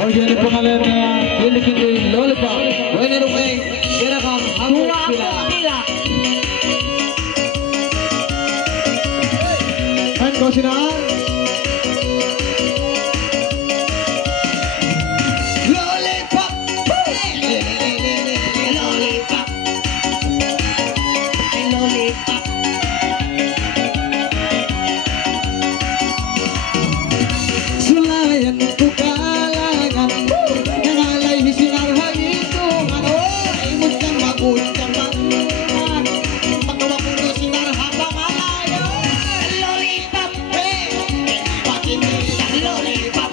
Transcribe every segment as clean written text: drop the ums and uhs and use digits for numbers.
Oh jadi pengalennya kini lollipop. Wena rumah kira kan hamu pila. Kan kau sinar. Lollipop, lollipop, lollipop. Sulayan ku kalangan, nangalay sinar hagitungan. Oh, imut kang maguncang bangunan, pagawa ko no sinar habang alayo. Lollipop, hindi lollipop,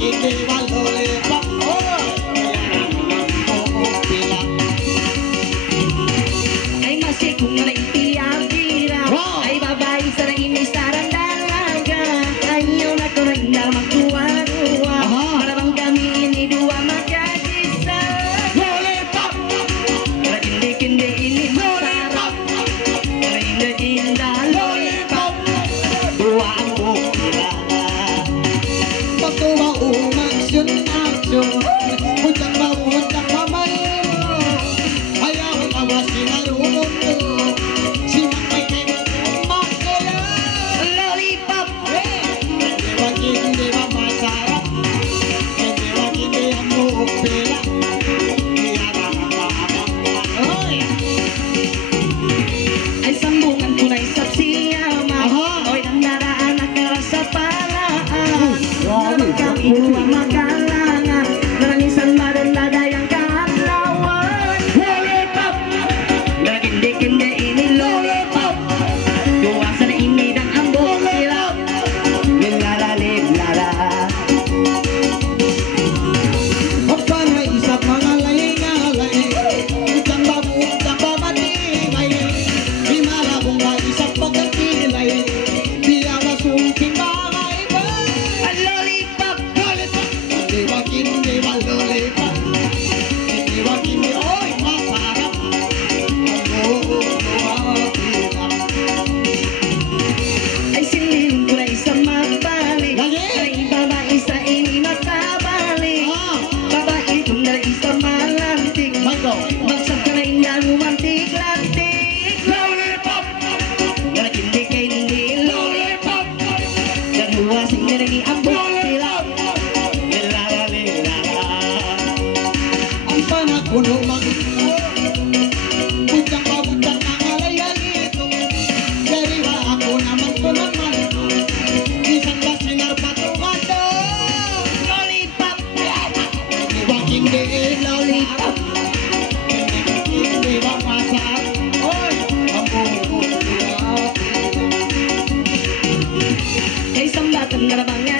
hindi lollipop. Oh, pila. Ay masih kung naintiang tira, ay babae sa ini sarang dalaga. Ayaw na ko rin na magkuha-kuha, para bang kami ini dua magkakisa. Lollipop, Para kindi-kindi ini masarap, para inda-inda lollipop. dua ang bukila. Pagtuwa umaksyon, muntang mamay mo. Ayaw tawa sinarunod mo, sinakay kay makala. Lollipop, Hindi ba masarap, hindi ang mupila. ay sambungan ko na isap siyama. Oy nang naraan nakara sa palaan, para kami dua magkalangan, naranisan madalada yang kaalawan. Lollipop, Kindi-kindi ini lollipop, tuwasan na ini dan ambok silap. Lilala. ang panay isap mga lay-ngalay, utang ba matingay, di malabong ba isap pagkakilay, di awasungking bagay ba? Lollipop, Lollipop, hindi ba lollipop, hindi ba kindi, oy masarap, ay silin ko na isa magbalik. Lagi? Ay babae sa ini magkabalik. Babae kung na isa malantik. Mango, Magsab ka na inda lumantik-lantik. lollipop, Gara kindi-kindi lollipop, dan huwasing na rin ambok silap. Lilala. ang panakuno butang ang alayan ito, dari ba ako naman to naman, isang ba sinar patungan to, Lollipop, hindi lollipop, hindi ba masarap, oy, ang buko ay sambatan nga na bang nga